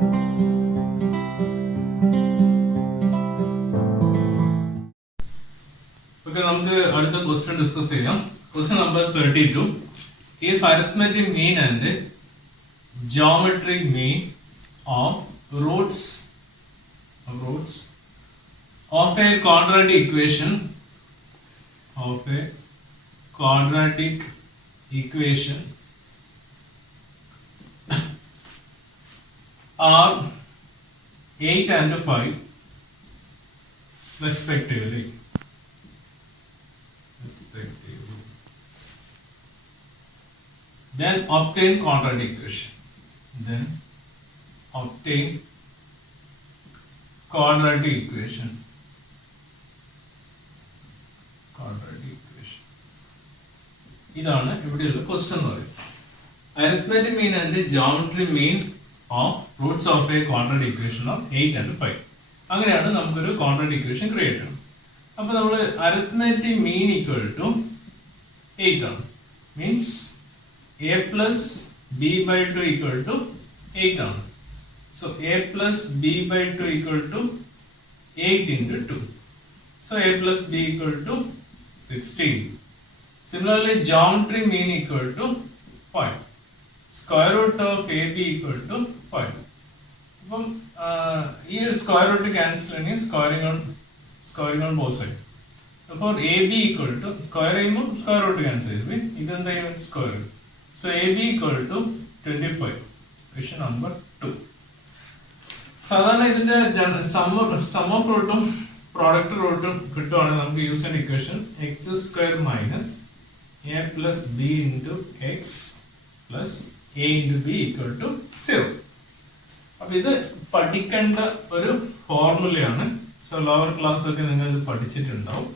Okay, നമുക്ക് അടുത്ത question discuss ചെയ്യാം. Question number 32. If arithmetic mean and geometric mean of roots of a quadratic equation are 8 and 5 respectively. Then obtain quadratic equation. ഇതാണ് ഇവിടെയുള്ള question എന്ന് പറയുന്നത്. Arithmetic mean and geometry mean of Roots of A quadratic equation of 8 and 5. അങ്ങനെയാണ് നമുക്കൊരു quadratic equation create ചെയ്യണം. അപ്പോൾ നമ്മൾ arithmetic mean equal to 8 ആണ്. Means a plus b by 2 equal to 8 ആണ്. So a plus b by 2 equal to 8 into 2. So a plus b equal to 16. Similarly, geometry mean equal to 5. Square root of ab equal to 5. അപ്പം ഈ square root cancel ചെയ്യണമെങ്കിൽ squaring on both side. അപ്പോൾ A B equal to square ചെയ്യുമ്പോൾ square root cancel ചെയ്തു. ഇതെന്തായാലും square. So AB equal to 25. Question number 2. സാധാരണ ഇതിന്റെ some of റൂട്ടും പ്രോഡക്റ്റ് റൂട്ടും കിട്ടുവാണെങ്കിൽ നമുക്ക് യൂസ് ചെയ്യുന്ന equation x square minus a plus b into x plus a into b equal to 0. അപ്പൊ ഇത് പഠിക്കേണ്ട ഒരു ഫോർമുലയാണ്. സോ ലോവർ ക്ലാസ് ഒക്കെ നിങ്ങൾ ഇത് പഠിച്ചിട്ടുണ്ടാവും.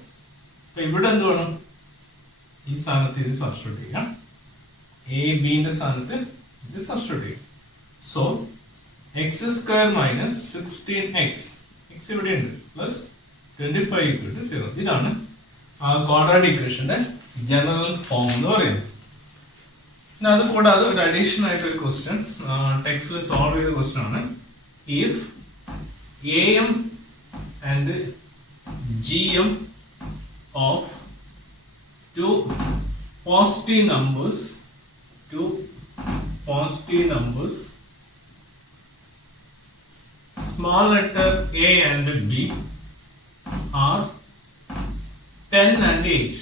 അപ്പൊ ഇവിടെ എന്ത് വേണം? ഈ സ്ഥാനത്ത് ഇത് സബ്സ്റ്റിറ്റ്യൂട്ട് ചെയ്യാം. എ ബിന്റെ സ്ഥാനത്ത് ഇത് സബ്സ്റ്റിറ്റ്യൂട്ട് ചെയ്യും. So X square minus 16x X ഇവിടെയുണ്ട് പ്ലസ് 25 ഈക്വൽ ടു 0. ഇതാണ് ക്വാഡ്രാറ്റിക് ഇക്വേഷന്റെ ജനറൽ ഫോം എന്ന് പറയുന്നത്. പിന്നെ അത് കൂടാതെ ഒരു അഡീഷണൽ ആയിട്ട് ഒരു ക്വസ്റ്റ്യൻ ടെക്സ്റ്റിൽ സോൾവ് ചെയ്ത ക്വസ്റ്റ്യൻ ആണ്. If A M and G M of two positive numbers, small letter a and b are 10 and 8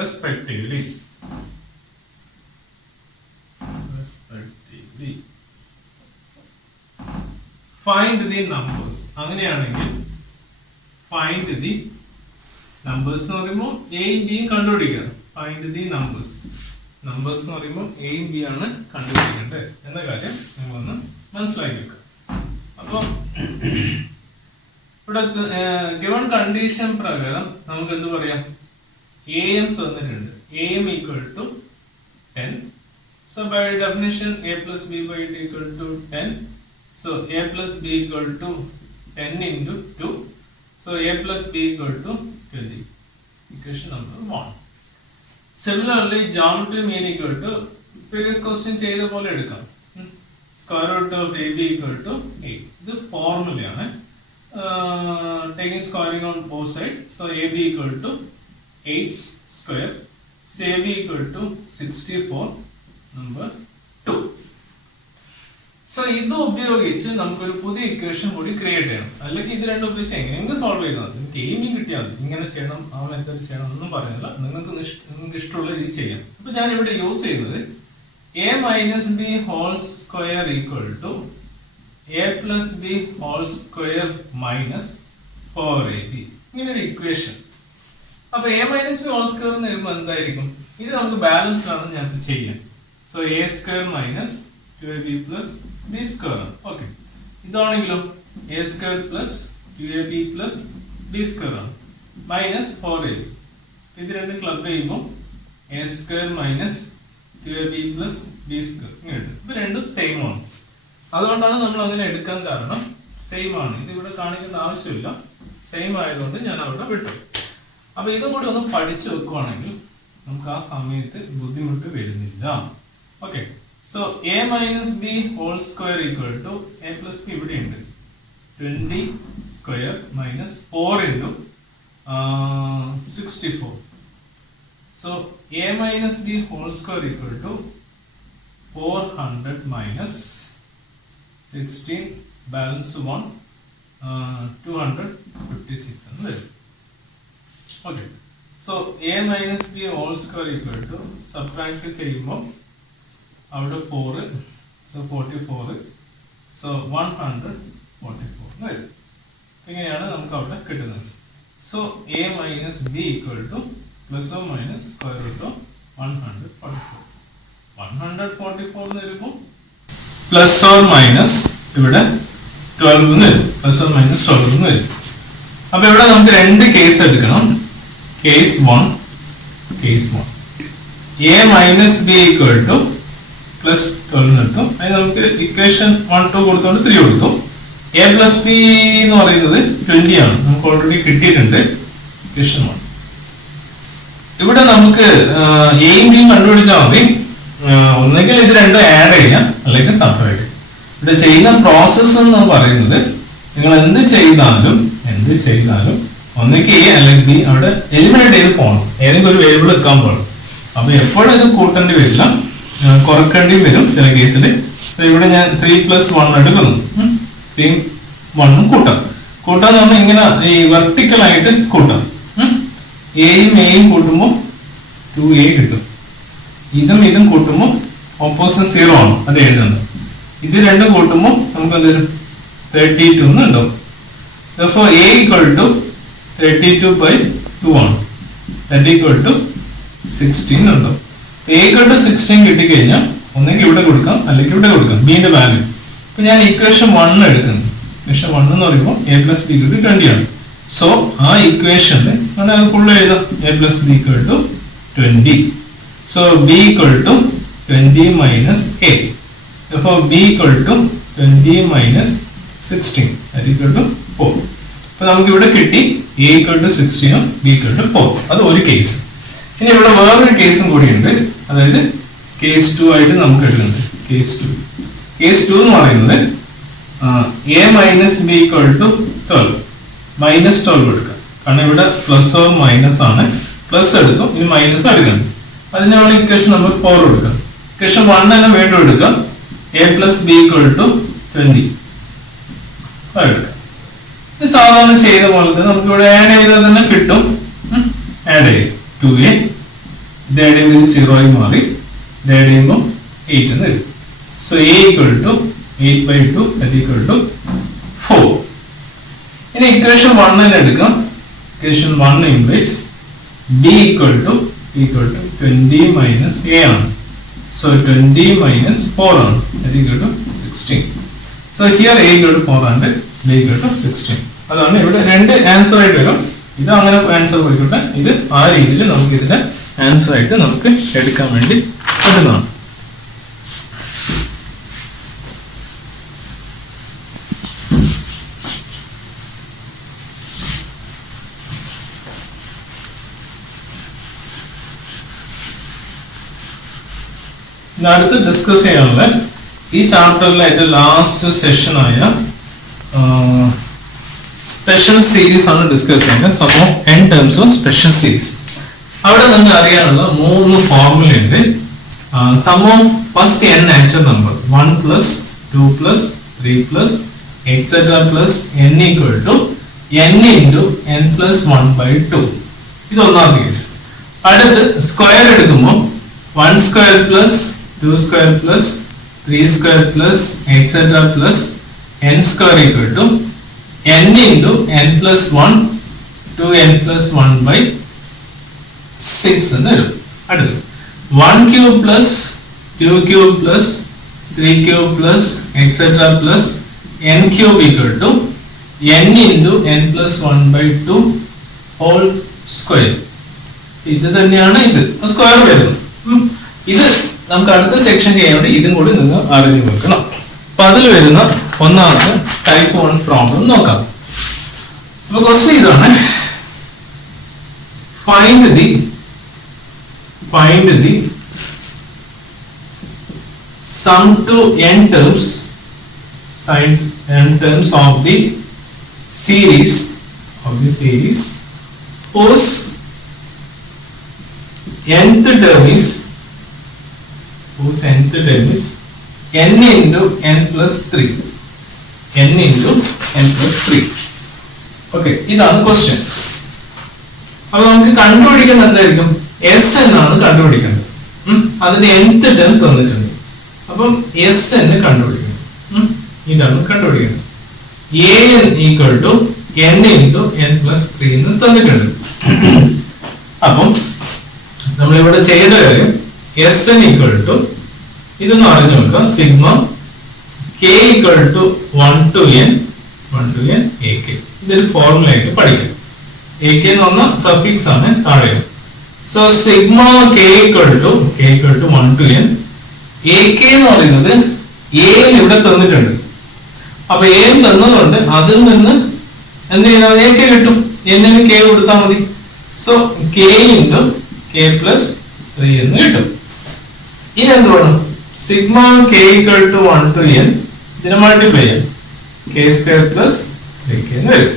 respectively. Find the numbers. അങ്ങനെയാണെങ്കിൽ find the numbers എന്ന് പറയുമ്പോൾ എയും ബിയും കണ്ടുപിടിക്കുക. ഫൈൻഡ് ദി നമ്പേഴ്സ് എന്ന് പറയുമ്പോൾ എയും ബി ആണ് കണ്ടുപിടിക്കേണ്ടത് എന്ന കാര്യം നിങ്ങളൊന്ന് മനസ്സിലാക്കി വെക്കുക. അപ്പോൾ ഇവിടെ ഗിവൺ കണ്ടീഷൻ പ്രകാരം നമുക്ക് എന്ത് പറയാം? എ എം തന്നിട്ടുണ്ട്. A M equal to 10. So by definition a plus b by two equal to 10. So a plus b equal to 10 into 2. So a plus b equal to 20. Equation number 1. Similarly, geometry mean equal to previous question ചെയ്ത പോലെ എടുക്കാം. Square root of ab equal to 8. ഇത് ഫോർമുലയാണ്. Taking squaring on both sides. So ab equal to 8 square. So ab equal to 64 number 2. So ഇത് ഉപയോഗിച്ച് നമുക്കൊരു പുതിയ equation കൂടി create ചെയ്യണം. അല്ലെങ്കിൽ ഇത് രണ്ടും ഉപയോഗിച്ച് എങ്ങനെയെങ്കിലും സോൾവ് ചെയ്താൽ മതി. നിങ്ങൾക്ക് എയിമി കിട്ടിയാൽ മതി. ഇങ്ങനെ ചെയ്യണം, അവൻ എന്തൊരു ചെയ്യണം ഒന്നും പറയുന്നില്ല. നിങ്ങൾക്ക് ഇഷ്ടമുള്ള രീതി ചെയ്യാം. അപ്പൊ ഞാൻ ഇവിടെ യൂസ് ചെയ്യുന്നത് A minus B whole square equal to A plus B whole square minus 4ab. ഇങ്ങനെ ഒരു ഇക്വേഷൻ. അപ്പൊ A minus B whole square എന്ന് വരുമ്പോൾ എന്തായിരിക്കും? ഇത് നമുക്ക് ബാലൻസ് ആണ് ഞാൻ ചെയ്യാം. So A square minus 2ab plus B square. Okay, ഇതാണെങ്കിലോ A square plus 2ab plus B square ആണ് മൈനസ് 4ab. ഇത് രണ്ട് ക്ലബ് ചെയ്യുമ്പോൾ A square minus 2ab plus B square ഇങ്ങനെ ഉണ്ട്. ഇത് രണ്ടും സെയിം ആണ്. അതുകൊണ്ടാണ് നമ്മൾ അങ്ങനെ എടുക്കാൻ കാരണം. സെയിം ആണ്. ഇത് ഇവിടെ കാണിക്കേണ്ട ആവശ്യമില്ല. സെയിം ആയതുകൊണ്ട് ഞാൻ അവിടെ വിട്ടു. അപ്പൊ ഇതും കൂടി ഒന്ന് പഠിച്ചു വെക്കുവാണെങ്കിൽ നമുക്ക് ആ സമയത്ത് ബുദ്ധിമുട്ട് വരുന്നില്ല. Okay, So a minus b whole square equal to a plus b ഇവിടെ ഉണ്ട് 20 square minus 4 into 64. So a minus b whole square equal to 400 minus 16 balance 1 256. Okay. So a minus b whole square equal to subtract ചെയ്യുമ്പോൾ അവിടെ 4 so 44 so 144 വരും. ഇങ്ങനെയാണ് നമുക്ക് അവിടെ കിട്ടുന്നത്. So a minus b equal to plus or minus square root of 144. 144 എന്ന് വരുമ്പോൾ plus or minus ഇവിടെ 12 എന്ന് വരും. plus or minus 12 എന്ന് വരും. അപ്പോൾ ഇവിടെ നമുക്ക് രണ്ട് കേസ് എടുക്കണം. Case 1 a minus b equal to plus 12 എടുത്തു. അതിന് നമുക്ക് ഇക്വേഷൻ 1 2 കൊടുത്തോണ്ട് 3 കൊടുത്തു. a plus b എന്ന് പറയുന്നത് 20 ആണ്. നമുക്ക് ഓൾറെഡി കിട്ടിയിട്ടുണ്ട് ഇക്വേഷൻ 1. ഇവിടെ നമുക്ക് എയും ബിയും കണ്ടുപിടിച്ചാൽ മതി. ഒന്നെങ്കിൽ ഇത് രണ്ടും ആഡ് ചെയ്യാം അല്ലെങ്കിൽ സബ്ട്രാക്ട്. ഇവിടെ ചെയ്യുന്ന പ്രോസസ്സ് എന്ന് പറയുന്നത് നിങ്ങൾ എന്ത് ചെയ്താലും ഒന്നെങ്കിൽ എ അല്ലെങ്കിൽ ബി അവിടെ എലിമിനേറ്റ് ചെയ്ത് പോകണം. ഏതെങ്കിലും ഒരു വേരിയബിൾ വെക്കാൻ പോകണം. അപ്പൊ എപ്പോഴും ഇത് കൂട്ടേണ്ടി വരില്ല, കുറക്കേണ്ടി വരും ചില കേസിൽ. ഇവിടെ ഞാൻ 3 + 1 എടുക്കുന്നു. 3 1 കൂട്ടാന്ന് പറഞ്ഞാൽ ഇങ്ങനെ ഈ വെർട്ടിക്കൽ ആയിട്ട് കൂട്ടാം. എയും കൂട്ടുമ്പോൾ 2a കിട്ടും. ഇതും കൂട്ടുമ്പോൾ ഓപ്പോസിറ്റ് 0 ആണ്, അത് എഴുതുന്നത്. ഇത് രണ്ടും കൂട്ടുമ്പോൾ നമുക്ക് എന്തൊരു 32 എന്ന് ഉണ്ടാവും. Therefore a equal to 32/2 ആണ്. That equal to 16 ഉണ്ടാവും. a equal to 16 കിട്ടിക്കഴിഞ്ഞാൽ ഒന്നെങ്കിൽ ഇവിടെ കൊടുക്കാം അല്ലെങ്കിൽ ഇവിടെ കൊടുക്കാം ബിന്റെ വാല്യൂ. ഇപ്പൊ ഞാൻ ഇക്വേഷൻ 1 എടുക്കുന്നു. ഇക്വേഷൻ 1 എന്ന് പറയുമ്പോൾ a plus b equal to 20 ആണ്. സോ ആ ഇക്വേഷനിൽ അത് ഫുൾ എഴുതാം. a plus b equal to 20. So b equal to 20 minus a. Therefore b equal to 20 minus 16. That equal to 4. അപ്പൊ നമുക്ക് ഇവിടെ കിട്ടി a equal to 16 b equal to 4. അത് ഒരു കേസ്. ഇനി ഇവിടെ വേറൊരു കേസും കൂടിയുണ്ട്. അതായത് കേസ് 2 ആയിട്ട് നമുക്ക് എടുക്കുന്നത്. കേസ് 2 എന്ന് പറയുന്നത് a minus b equal to 12. Minus 12 എടുക്കാം. കാരണം ഇവിടെ പ്ലസ് ഓർ മൈനസ് ആണ്. പ്ലസ് എടുക്കും, ഇനി മൈനസ് എടുക്കണം. അതിനാണ് ഇക്വേഷൻ നമ്പർ 4 എടുക്കുക. ഇക്വേഷൻ 1 തന്നെ വീണ്ടും എടുക്കാം. a plus b equal to 20 എടുക്കാം. ഇത് സാധാരണ ചെയ്ത പോലെ തന്നെ നമുക്ക് ഇവിടെ ആഡ് ചെയ്താൽ തന്നെ കിട്ടും. ആഡ് ചെയ്യും 2a, ഇത് ആഡ് ചെയ്യുമ്പോൾ 0 ആയി മാറി. ഇത് ആഡ് ചെയ്യുമ്പോൾ 8 എന്ന് വരും. So a equal to 8/2 that equal to 4. ഇനി ഇക്വേഷൻ 1 തന്നെ എടുക്കാം. Equation 1 implies b equal to 20 minus a ആണ്. So 20 minus 4 ആണ്. That equal to 16. So here a equal to 4 and b equal to 16. അതാണ് ഇവിടെ രണ്ട് ആൻസർ ആയിട്ട് വരും. ഇത് അങ്ങനെ ആൻസർ പോയിക്കോട്ടെ. ഇത് ആ രീതിയിൽ നമുക്ക് ഇതിന്റെ ആൻസർ ആയിട്ട് നമുക്ക് എടുക്കാൻ വേണ്ടി പറ്റുന്നതാണ്. അടുത്ത് ഡിസ്കസ് ചെയ്യാനുള്ള ഈ ചാപ്റ്ററിലെ ഏറ്റവും ലാസ്റ്റ് സെഷൻ ആയ സ്പെഷ്യൽ സീരീസ് ആണ് ഡിസ്കസ് ചെയ്യുന്നത്. Sum of n terms of special series. അവിടെ നിങ്ങൾക്ക് അറിയാനുള്ള 3 ഫോർമുല ഉണ്ട്. Sum of first n natural number 1 + 2 + 3 + etc. + n equal to n into n + 1/2. ഇത് ഒന്നാമത്തെ കേസ്. അടുത്ത് സ്ക്വയർ എടുക്കുമ്പോൾ 1 square plus 2 square plus 3 square plus etc. plus n square equal to n into n plus 1 to n plus 1/6 എന്ന് വരും. അടുത്ത് 1 cube plus 2 cube plus 3 cube plus etc. plus n cube equal to n into n plus 1/2 whole square. ഇത് തന്നെയാണ് ഇത് square വരുന്നത്. ഇത് നമുക്ക് അടുത്ത സെക്ഷൻ ചെയ്യാൻ വേണ്ടി ഇതും കൂടി നിങ്ങൾ അറിഞ്ഞു വെക്കണം. അപ്പൊ അതിൽ വരുന്ന ഒന്നാമത്തെ ടൈപ്പ് 1 പ്രോബ്ലം നോക്കാം. അപ്പൊ ക്വസ്റ്റ്യൻ ഇതാണ്. Find the sum to n terms of the series whose nth term is n into n plus 3. n into n plus 3. Okay, ഇതാണ് ക്വസ്റ്റ്യൻ. അപ്പോൾ നമുക്ക് കണ്ടുപിടിക്കുന്നത് എന്തായിരിക്കും? s എന്നാണ് കണ്ടുപിടിക്കേണ്ടത്. അതിന്റെ nth ടേം തന്നിട്ടുണ്ട്. അപ്പം s എന്ന് കണ്ടുപിടിക്കണം. ഇതാണ് കണ്ടുപിടിക്കുന്നത്. an equal to n into n plus 3 എന്ന് തന്നിട്ടുണ്ട്. അപ്പം നമ്മൾ ഇവിടെ ചെയ്ത കാര്യം s n equal to ഇതൊന്ന് അറിഞ്ഞു നോക്കാം. Sigma k equal to 1 to n ak. ഇതൊരു ഫോർമുലയായിട്ട് പഠിക്കാം. ak എന്ന് പറഞ്ഞ സഫിക്സ് ആണ് താഴെ. So sigma k equal to 1 to n. ak എന്ന് പറയുന്നത് a ഇവിടെ തന്നിട്ടുണ്ട്. അപ്പൊ a തന്നതുകൊണ്ട് അതിൽ നിന്ന് എന്ത് ചെയ്യണം? ak കിട്ടും. n ന് k കൊടുത്താൽ മതി. So k into k plus 3 എന്ന് കിട്ടും. ഇനി എന്ത് വേണം? Sigma k equal to 1 to n ഇതിനെ മൾട്ടിപ്ലൈ ചെയ്യാം. k square plus 3k എന്ന് വരും.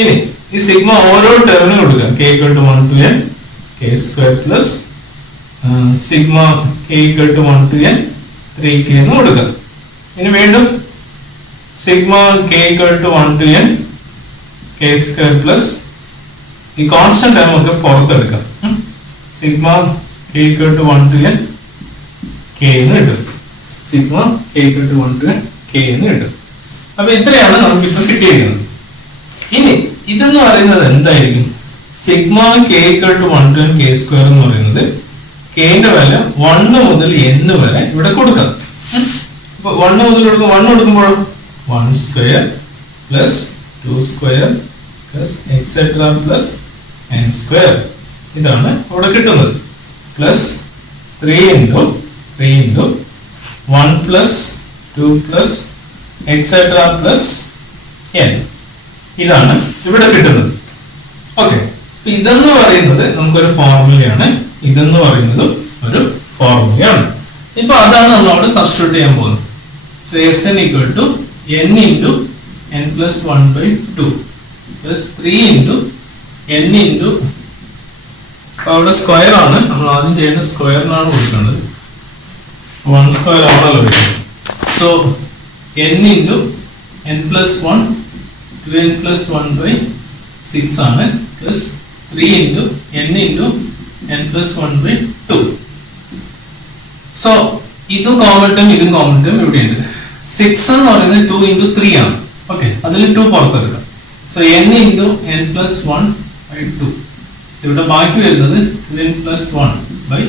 ഇനി ഈ സിഗ്മ ഓരോ ടേമിനും കൊടുക്കാം. k equal to 1 to n k square plus sigma k equal to 1 to n 3k എന്ന് കൊടുക്കാം. ഇനി വീണ്ടും sigma k equal to 1 to n k square plus ഈ കോൺസ്റ്റന്റ് ടേം ഒക്കെ പുറത്തെടുക്കാം. Sigma k equal to 1 to n k എന്ന് കിട്ടും. Sigma k equal to 1 to n k എന്ന് കിട്ടും. അപ്പൊ ഇത്രയാണ് നമുക്കിപ്പോ കിട്ടിയിരിക്കുന്നത്. ഇനി ഇതെന്ന് പറയുന്നത് എന്തായിരിക്കും? Sigma k equal to 1 to n k square എന്ന് പറയുന്നത് k ന്റെ വാല്യൂ 1 മുതൽ n വരെ ഇവിടെ കൊടുക്കാം. അപ്പൊ 1 മുതൽ 1 കൊടുക്കുമ്പോൾ 1 square plus 2 square plus etcetera plus n square ഇതാണ് അവിടെ കിട്ടുന്നത്. Plus 3 into 1 plus 2 plus etcetera plus n ഇതാണ് ഇവിടെ കിട്ടുന്നത്. ഓക്കെ, ഇതെന്ന് പറയുന്നത് നമുക്കൊരു ഫോർമുലയാണ്. ഇതെന്ന് പറയുന്നത് ഒരു ഫോർമുലയാണ്. ഇപ്പൊ അതാണ് നമ്മൾ അവിടെ സബ്സ്റ്റിറ്റ്യൂട്ട് ചെയ്യാൻ പോകുന്നത്. So Sn equal to n into n plus 1 by 2 plus 3 into n into അവിടെ സ്ക്വയർ ആണ്. നമ്മൾ ആദ്യം ചെയ്യുന്ന സ്ക്വയറിനാണ് കൊടുക്കേണ്ടത്. 1 സ്ക്വയർ ആണല്ലോ വരുന്നത്. So n into n plus 1 2n plus 1 by 6 ആണ് plus 3 into n into n plus 1 by 2. So ഇതും കോമൺ ടേം ഇതും കോമൺ ടേം ഇവിടെയുണ്ട്. 6 എന്ന് പറയുന്നത് 2 into 3 ആണ്. ഓക്കെ, അതിൽ 2 പുറത്തെടുക്കാം. So n into n plus 1 by 2. ഇവിടെ ബാക്കി വരുന്നത് 2n plus 1 by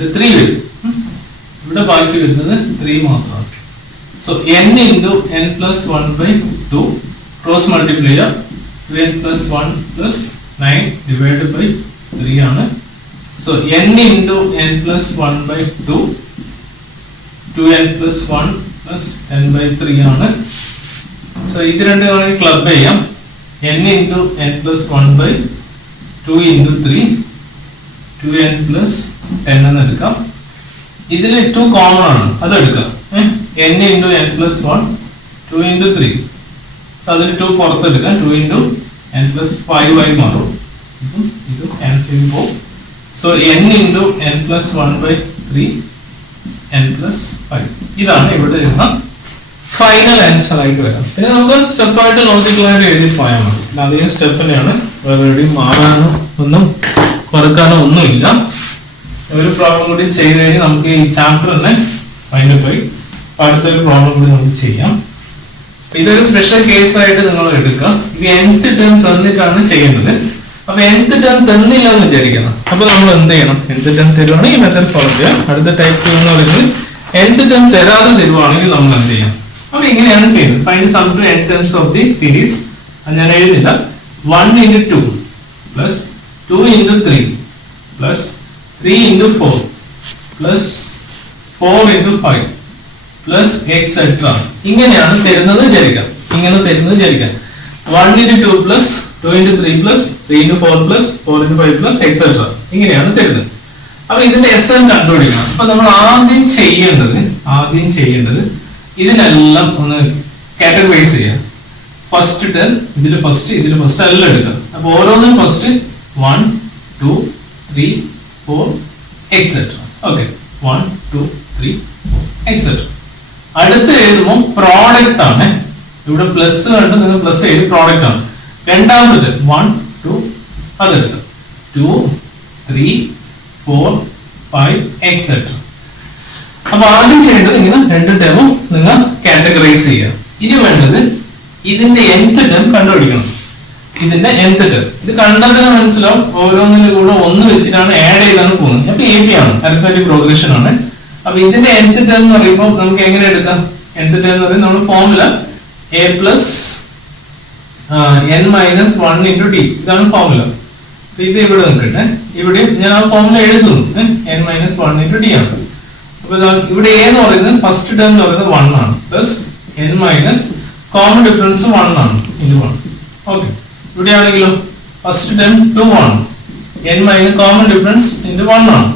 3 വരും. ഇവിടെ ബാക്കി വരുന്നത് 3 മാത്രമാണ്. So n into n plus 1 by 2 cross multiply ചെയ്യാം. 2n plus 1 plus 9 divided by 3 ആണ്. So n into n plus 1 by 2 2n plus 1 plus 10 by 3 ആണ്. സോ ഇത് രണ്ടും വേണമെങ്കിൽ ക്ലബ് ചെയ്യാം. n into n plus 1 by 2 into 3 2n plus 10 എന്ന് എടുക്കാം. ഇതിൽ 2 കോമൺ ആണ്, അത് എടുക്കാം. n into n plus 1 2 into 3. So അതിൽ 2 പുറത്തെടുക്കാം. 2 into n plus 5 ആയി മാറും. ഇത് ക്യാൻസൽ ചെയ്യുമ്പോൾ so n into n plus 1 by 3 n plus 5 ഇതാണ് ഇവിടെ വരുന്ന ഫൈനൽ ആൻസർ ആയിട്ട് വരാം. പിന്നെ നമുക്ക് സ്റ്റെപ്പായിട്ട് ലോജിക്കലായിട്ട് എഴുതി പോയാൽ മതി. അതേ സ്റ്റെപ്പ് തന്നെയാണ്. വേറെ മാറാനോ ഒന്നും കുറക്കാനോ ഒന്നുമില്ല. ഒരു പ്രോബ്ലം കൂടി ചെയ്ത് കഴിഞ്ഞ് നമുക്ക് ഈ ചാപ്റ്റർ തന്നെ അതിൻ്റെ പോയി അടുത്തൊരു പ്രോബ്ലം കൂടി നമുക്ക് ചെയ്യാം. ഇതൊരു സ്പെഷ്യൽ കേസ് ആയിട്ട് നിങ്ങൾ എടുക്കുക. ഇത് nth ടേം തന്നിട്ടാണ് ചെയ്യേണ്ടത്. അപ്പൊ nth ടേം തന്നില്ല എന്ന് വിചാരിക്കണം. അപ്പൊ നമ്മൾ എന്ത് ചെയ്യണം? nth ടേം തരുവാണെങ്കിൽ ഈ മെത്തേഡ് ഫോളോ ചെയ്യാം. അടുത്ത ടൈപ്പ് എന്ന് പറയുന്നത് nth ടേം തരാതെ തരുവാണെങ്കിൽ നമ്മൾ എന്ത് ചെയ്യാം? അപ്പൊ ഇങ്ങനെയാണ് ചെയ്യുന്നത്. Find sum to n terms of the series. അത് ഞാൻ എഴുതില്ല. 1 into 2 plus 2 into 3 plus 3 into 4 plus 4 into 5 plus etc. ഇങ്ങനെയാണ് തരുന്നത് വിചാരിക്കാം. 1 into 2 plus 2 into 3 plus 3 into 4 plus 4 into 5 plus etc. ഇങ്ങനെയാണ് തരുന്നത്. അപ്പൊ ഇതിന്റെ Sn കണ്ടുപിടിക്കണം. അപ്പൊ നമ്മൾ ആദ്യം ചെയ്യേണ്ടത് ആദ്യം ചെയ്യേണ്ടത് ഇതിനെല്ലാം ഒന്ന് കാറ്റഗറൈസ് ചെയ്യാം. ഫസ്റ്റ് ടേം ഇതിൽ ഫസ്റ്റ് എല്ലാം എടുക്കാം. അപ്പൊ ഓരോന്നും ഫസ്റ്റ് 1 2 3 4 എക്സെട്ര. Okay, 1 2 3 4 etcetera. അടുത്ത് എഴുതുമ്പോൾ പ്രോഡക്റ്റ് ആണ്. ഇവിടെ പ്ലസ് കണ്ട് നിങ്ങൾ പ്ലസ് ചെയ്ത് പ്രോഡക്റ്റ് ആണ്. രണ്ടാമത് 1 2 അതെടുക്കാം, 2 3 4 5 എക്സെട്ര. അപ്പൊ ആദ്യം ചെയ്യേണ്ടത് ഇങ്ങനെ രണ്ട് ടേമും നിങ്ങൾ കാറ്റഗറൈസ് ചെയ്യുക. ഇനി വേണ്ടത് ഇതിന്റെ nth ടേം കണ്ടുപിടിക്കണം. ഇതിന്റെ nth ടേം ഇത് കണ്ടതിന് മനസ്സിലാവും. ഓരോന്നിന്റെ കൂടെ ഒന്ന് വെച്ചിട്ടാണ് ആഡ് ചെയ്താണ് പോകുന്നത്. അപ്പൊ AP ആണ്, അരിത്മെറ്റിക് പ്രോഗ്രഷൻ ആണ്. അപ്പൊ ഇതിന്റെ nth ടേം എന്ന് പറയുമ്പോൾ നമുക്ക് എങ്ങനെ എടുക്കാം? nth ടേം എന്ന് പറയുന്നത് നമ്മുടെ formula a plus n minus 1 into T. ഇതാണ് ഫോർമുല. ഇത് ഇവിടെ നിൽക്കട്ടെ, ഇവിടെ ഞാൻ ആ ഫോർമുല എഴുതുന്നു. n മൈനസ് 1 ഇൻറ്റു ടി ആണ്. അപ്പൊ ഇവിടെ a എന്ന് പറയുന്നത് ഫസ്റ്റ് ടേം എന്ന് പറയുന്നത് 1 ആണ്, plus n minus common difference 1 ആണ്, ഇത് 1. ഓക്കെ, ഇവിടെ ആണെങ്കിലോ ഫസ്റ്റ് ടേം 2 ആണ്, n minus common difference into 1 ആണ്.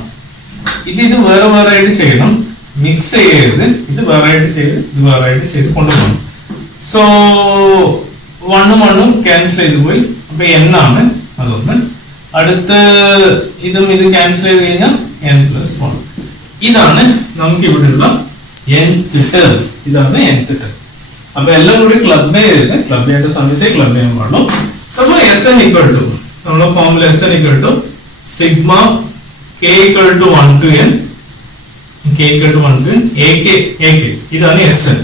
ഇത് വേറെ വേറെ ആയിട്ട് ചെയ്യണം, മിക്സ് ചെയ്യരുത്. ഇത് വേറെ ആയിട്ട് ചെയ്ത് ഇത് വേറെ ആയിട്ട് ചെയ്ത് കൊണ്ടുപോകണം. സോ 1ഉം 1ഉം ക്യാൻസൽ ചെയ്ത് പോയി. അപ്പൊ n ആണ് അതൊന്ന്. അടുത്ത് ഇതും ഇത് ക്യാൻസൽ ചെയ്ത് കഴിഞ്ഞാൽ n പ്ലസ് 1. ഇതാണ് നമുക്ക് ഇവിടെയുള്ള nth ടേം. ഇതാണ് nth ടേം. അപ്പൊ എല്ലാം കൂടി ക്ലബ് ചെയ്ത് ക്ലബ് ചെയ്യേണ്ട സമയത്തെ ക്ലബ് ചെയ്യാൻ പാടുള്ളൂ. അപ്പൊ Sn ഈക്വൽ ടു നമ്മുടെ formula Sn equal to sigma k equal to 1 to n, k equal to 1 to n, ak ഇതാണ് Sn.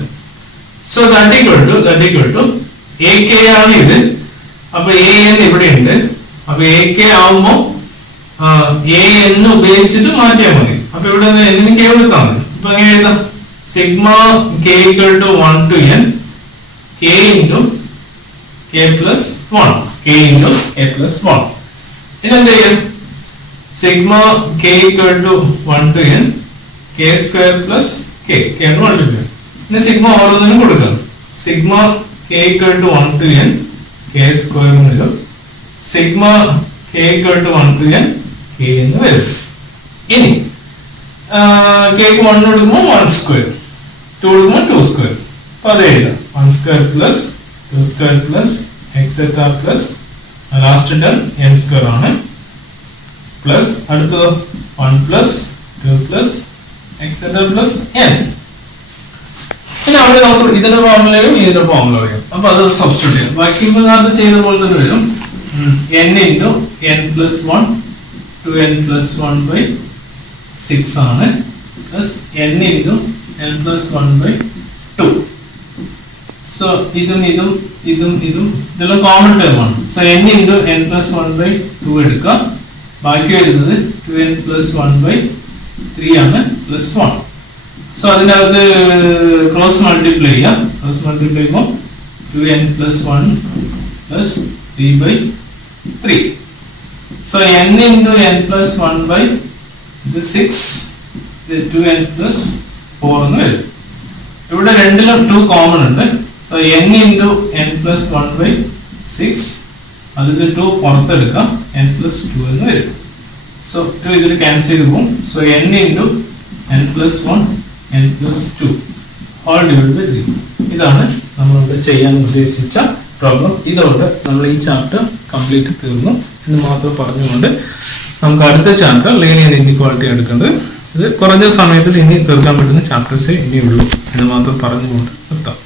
So that equal to ak ആണ് ഇത്. അപ്പൊ an ഇവിടെ ഉണ്ട്. അപ്പൊ ak ആവുമ്പോ an ഉപയോഗിച്ചിട്ട് മാറ്റിയാൽ മതി. അപ്പൊ ഇവിടെ n k എടുത്താൽ മതി. അപ്പൊ അങ്ങനെ എഴുതാം, sigma k equal to 1 to n k into k plus 1, k into k plus 1. ഇനി എന്ത് ചെയ്യും? Sigma k equal to 1 to n k square plus k, k ആണ് മൾട്ടിപ്ലൈ. ഇനി സിഗ്മ ഓരോന്നിനും കൊടുക്കാം. Sigma k equal to 1 to n k square എന്ന് വരും. Sigma k equal to 1 to n k എന്ന് വരും. ഇനി k ക്ക് 1 കൊടുക്കുമ്പോൾ 1 സ്ക്വയർ, 2 കൊടുക്കുമ്പോൾ 2 സ്ക്വയർ. അപ്പൊ അത് എഴുതാം, 1 square plus 2 square plus etcetera plus last term n square ആണ്, പ്ലസ് അടുത്തത് 1 plus 2 plus etcetera plus n. പിന്നെ അവിടെ നമുക്ക് ഇതിന്റെ ഫോർമുലയും ഇതിന്റെ ഫോർമുല അറിയാം. അപ്പൊ അത് സബ്സ്റ്റിറ്റ്യൂട്ട് ചെയ്യാം. ബാക്കി അത് ചെയ്ത പോലെ തന്നെ വരും. n into n plus 1 2n plus 1 by 6 ആണ്, plus n into n plus 1 by 2. So ഇതും ഇതെല്ലാം കോമൺ ടേം ആണ്. So n into n plus 1 by 2 എടുക്കാം. ബാക്കി വരുന്നത് 2n പ്ലസ് 1 ബൈ 3 ആണ്, പ്ലസ് 1. സോ അതിൻ്റെ അകത്ത് ക്രോസ് മൾട്ടിപ്ലൈ ചെയ്യാം. ക്രോസ് മൾട്ടിപ്ലൈ ചെയ്യുമ്പോൾ 2n plus 1 plus 3 by 3. So n into n plus 1 by 6, 2n plus 4 എന്ന് വരും. ഇവിടെ രണ്ടിലും 2 കോമൺ ഉണ്ട്. So n into n plus 1 by 6, അതിൽ 2 പുറത്തെടുക്കാം, n പ്ലസ് 2 എന്ന് വരും. സോ 2 ഇതിൽ ക്യാൻസൽ ചെയ്ത് പോകും. So n into n plus 1 n plus 2 all divide by 3. ഇതാണ് നമ്മളിവിടെ ചെയ്യാൻ ഉദ്ദേശിച്ച പ്രോബ്ലം. ഇതോടെ നമ്മൾ ഈ ചാപ്റ്റർ കംപ്ലീറ്റ് തീർന്നു എന്ന് മാത്രം പറഞ്ഞുകൊണ്ട് നമുക്ക് അടുത്ത ചാപ്റ്റർ ലീനിയർ ഇൻഇക്വാളിറ്റി എടുക്കുന്നത്. ഇത് കുറഞ്ഞ സമയത്തിൽ ഇനി തീർക്കാൻ പറ്റുന്ന ചാപ്റ്റേഴ്സേ ഇനിയുള്ളൂ എന്ന് മാത്രം പറഞ്ഞുകൊണ്ട് നിർത്താം.